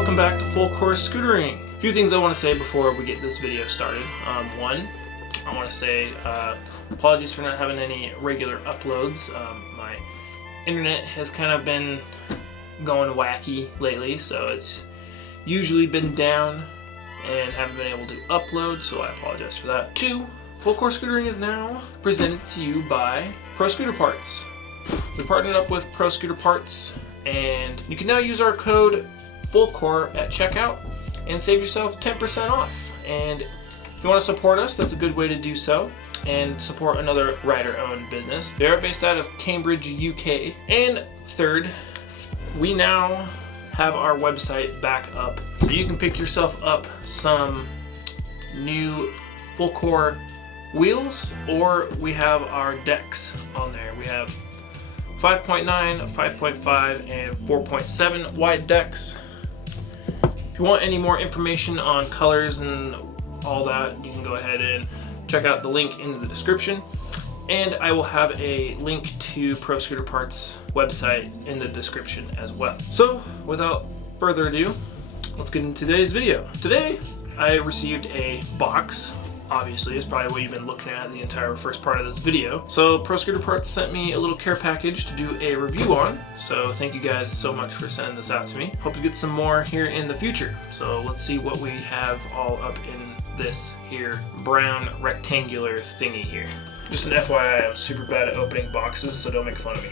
welcome back to Full Course Scootering. A few things I want to say before we get this video started. One, I want to say apologies for not having any regular uploads. My internet has kind of been going wacky lately, so it's usually been down and haven't been able to upload, so I apologize for that. Two, Full Course Scootering is now presented to you by Pro Scooter Parts. We partnered up with Pro Scooter Parts, and you can now use our code FULLCORE at checkout and save yourself 10% off. And if you want to support us, that's a good way to do so and support another rider-owned business. They are based out of Cambridge, UK. And third, we now have our website back up, so you can pick yourself up some new full core wheels, or we have our decks on there. We have 5.9, 5.5, and 4.7 wide decks. If you want any more information on colors and all that, you can go ahead and check out the link in the description. And I will have a link to Pro Scooter Parts website in the description as well. So without further ado, let's get into today's video. Today, I received a box. Obviously, it's probably what you've been looking at the entire first part of this video. So Pro Scooter Parts sent me a little care package to do a review on. So thank you guys so much for sending this out to me. Hope to get some more here in the future. So let's see what we have all up in this here brown rectangular thingy here. Just an FYI, I'm super bad at opening boxes, so don't make fun of me.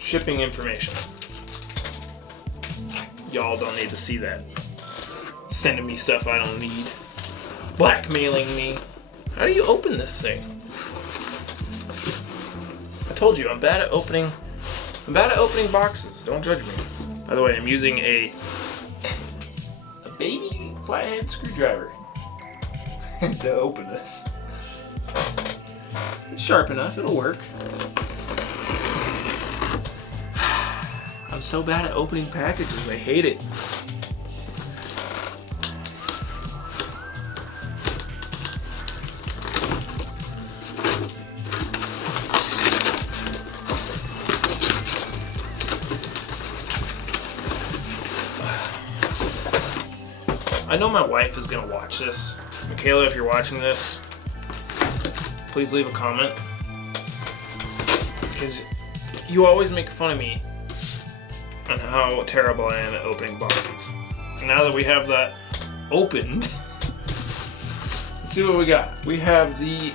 Shipping information. Y'all don't need to see that. Sending me stuff I don't need. Blackmailing me. How do you open this thing? I told you, I'm bad at opening boxes. Don't judge me. By the way, I'm using a baby flathead screwdriver to open this. It's sharp enough, it'll work. I'm so bad at opening packages, I hate it. I know my wife is gonna watch this. Michaela, if you're watching this, please leave a comment, because you always make fun of me on how terrible I am at opening boxes. And now that we have that opened, let's see what we got. We have the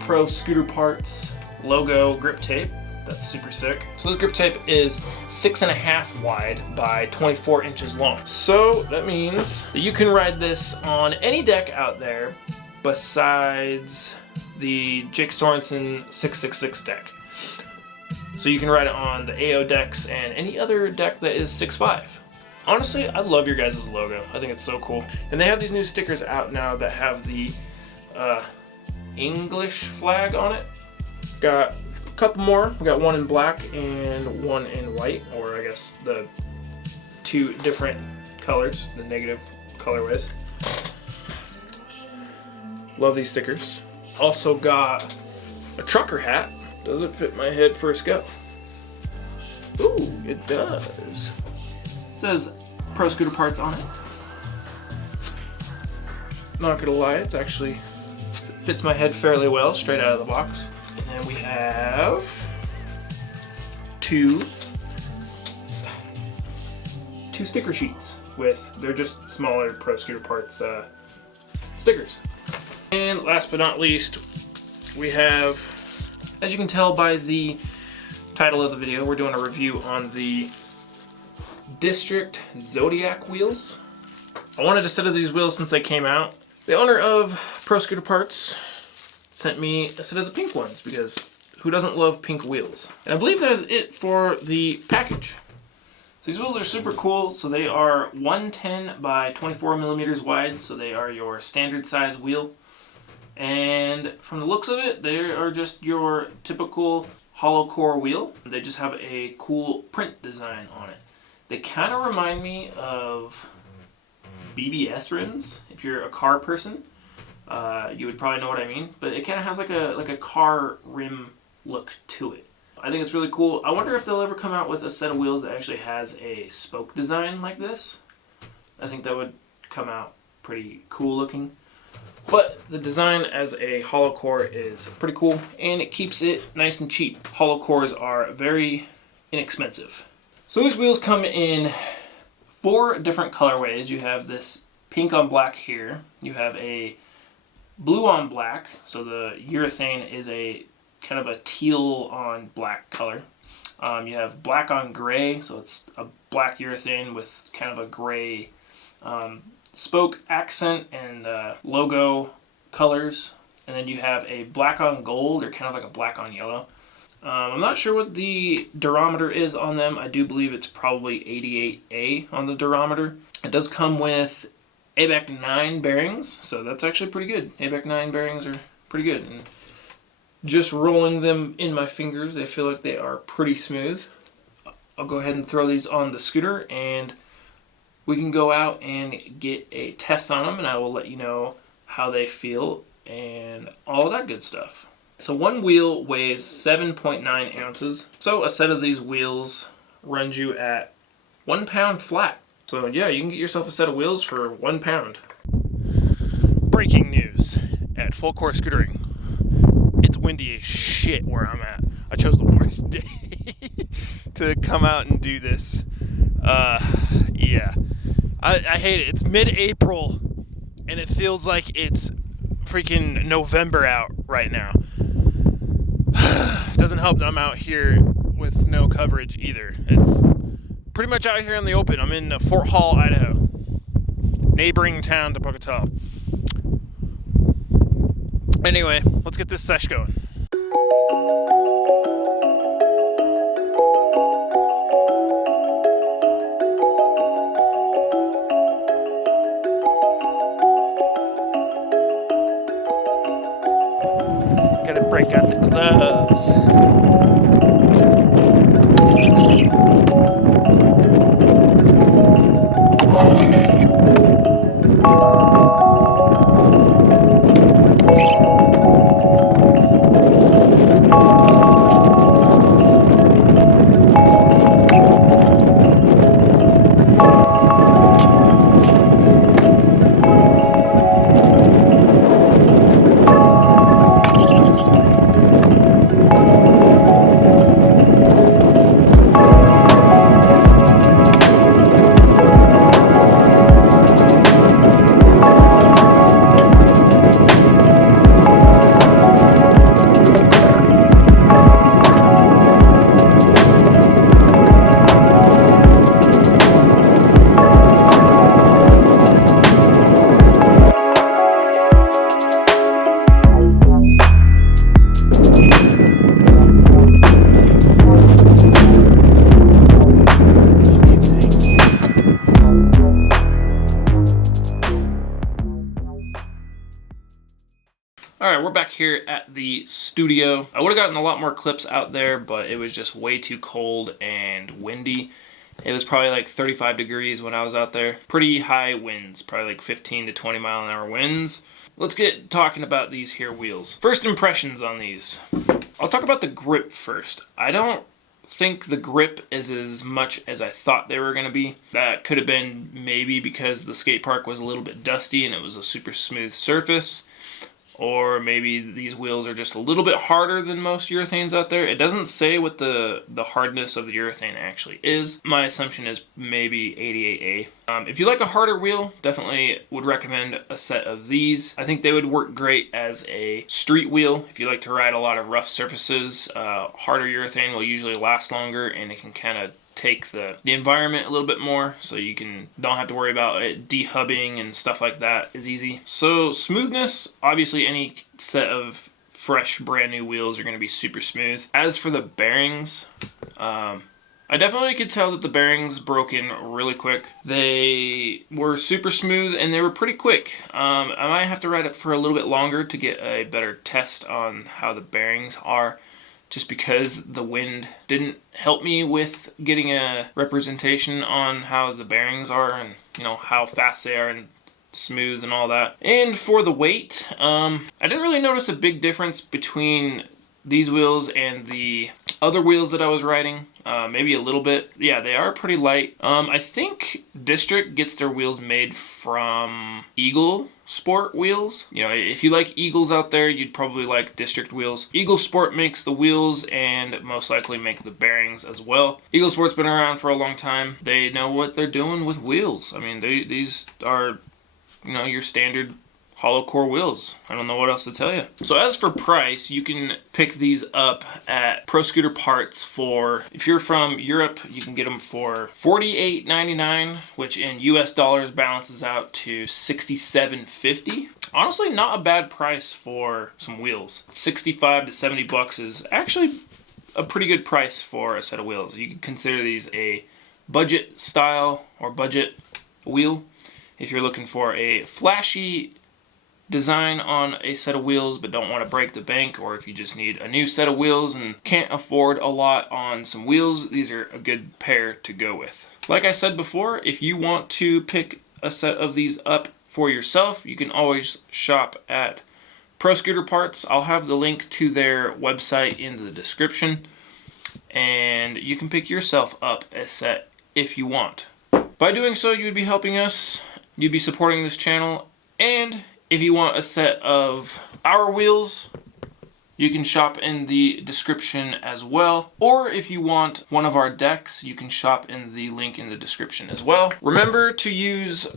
Pro Scooter Parts logo grip tape. That's super sick. So this grip tape is 6.5 wide by 24 inches long. So that means that you can ride this on any deck out there besides the Jake Sorensen 666 deck. So you can ride it on the AO decks and any other deck that is 6.5. Honestly, I love your guys' logo. I think it's so cool. And they have these new stickers out now that have the English flag on it. Got a couple more. We got one in black and one in white, or I guess the two different colors, the negative colorways. Love these stickers. Also got a trucker hat. Does it fit my head first go? Ooh, it does. It says Pro Scooter Parts on it. Not gonna lie, it's actually fits my head fairly well straight out of the box. And then we have two sticker sheets they're just smaller Pro Scooter Parts stickers. And last but not least, we have, as you can tell by the title of the video, we're doing a review on the District Zodiac wheels. I wanted a set of these wheels since they came out. The owner of Pro Scooter Parts sent me a set of the pink ones, because who doesn't love pink wheels? And I believe that is it for the package. So these wheels are super cool. So they are 110 by 24 millimeters wide, so they are your standard size wheel. And from the looks of it, they are just your typical hollow core wheel. They just have a cool print design on it. They kind of remind me of BBS rims. If you're a car person, you would probably know what I mean. But it kind of has like a car rim look to it. I think it's really cool. I wonder if they'll ever come out with a set of wheels that actually has a spoke design like this. I think that would come out pretty cool looking. But the design as a hollow core is pretty cool, and it keeps it nice and cheap. Hollow cores are very inexpensive. So these wheels come in 4 different colorways. You have this pink on black here. You have a blue on black, so the urethane is a kind of a teal on black color. You have black on gray, so it's a black urethane with kind of a gray spoke accent and logo colors. And then you have a black on gold, or kind of like a black on yellow. I'm not sure what the durometer is on them. I do believe it's probably 88A on the durometer. It does come with ABAC 9 bearings, so that's actually pretty good. ABAC 9 bearings are pretty good. And just rolling them in my fingers, they feel like they are pretty smooth. I'll go ahead and throw these on the scooter, and we can go out and get a test on them, and I will let you know how they feel and all that good stuff. So one wheel weighs 7.9 ounces. So a set of these wheels runs you at 1 pound flat. So yeah, you can get yourself a set of wheels for 1 pound. Breaking news at Full Course Scootering. It's windy as shit where I'm at. I chose the worst day to come out and do this. Yeah. I hate it. It's mid-April, and it feels like it's freaking November out right now. It doesn't help that I'm out here with no coverage either. It's pretty much out here in the open. I'm in Fort Hall, Idaho. Neighboring town to Pocatello. Anyway, let's get this sesh going. Gotta break out the gloves. Alright, we're back here at the studio. I would have gotten a lot more clips out there, but it was just way too cold and windy. It was probably like 35 degrees when I was out there. Pretty high winds, probably like 15 to 20 mile an hour winds. Let's get talking about these here wheels. First impressions on these. I'll talk about the grip first. I don't think the grip is as much as I thought they were going to be. That could have been maybe because the skate park was a little bit dusty and it was a super smooth surface. Or maybe these wheels are just a little bit harder than most urethanes out there. It doesn't say what the hardness of the urethane actually is. My assumption is maybe 88A. If you like a harder wheel, definitely would recommend a set of these. I think they would work great as a street wheel. If you like to ride a lot of rough surfaces, harder urethane will usually last longer, and it can kind of take the environment a little bit more, so you don't have to worry about it dehubbing and stuff like that is easy. So smoothness, obviously any set of fresh brand new wheels are going to be super smooth. As for the bearings, I definitely could tell that the bearings broke in really quick. They were super smooth and they were pretty quick. I might have to ride it for a little bit longer to get a better test on how the bearings are, just because the wind didn't help me with getting a representation on how the bearings are and, you know, how fast they are and smooth and all that. And for the weight, I didn't really notice a big difference between these wheels and the other wheels that I was riding. Maybe a little bit. Yeah, they are pretty light. I think District gets their wheels made from Eagle Sport wheels. You know, if you like Eagles out there, you'd probably like District wheels. Eagle Sport makes the wheels and most likely make the bearings as well. Eagle Sport's been around for a long time. They know what they're doing with wheels. I mean, these are, you know, your standard hollow core wheels. I don't know what else to tell you. So as for price, you can pick these up at Pro Scooter Parts for, if you're from Europe, you can get them for $48.99, which in US dollars balances out to $67.50. Honestly, not a bad price for some wheels. 65 to 70 bucks is actually a pretty good price for a set of wheels. You can consider these a budget style or budget wheel if you're looking for a flashy design on a set of wheels but don't want to break the bank, or if you just need a new set of wheels and can't afford a lot on some wheels, these are a good pair to go with. Like I said before, if you want to pick a set of these up for yourself, you can always shop at Pro Scooter Parts. I'll have the link to their website in the description, and you can pick yourself up a set if you want. By doing so, you would be helping us, you'd be supporting this channel, and if you want a set of our wheels, you can shop in the description as well. Or if you want one of our decks, you can shop in the link in the description as well. Remember to use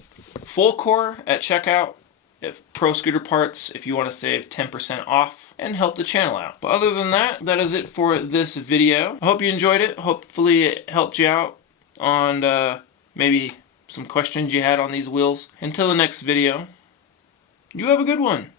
full core at checkout at Pro Scooter Parts if you want to save 10% off and help the channel out. But other than that, that is it for this video. I hope you enjoyed it. Hopefully it helped you out on maybe some questions you had on these wheels. Until the next video, you have a good one.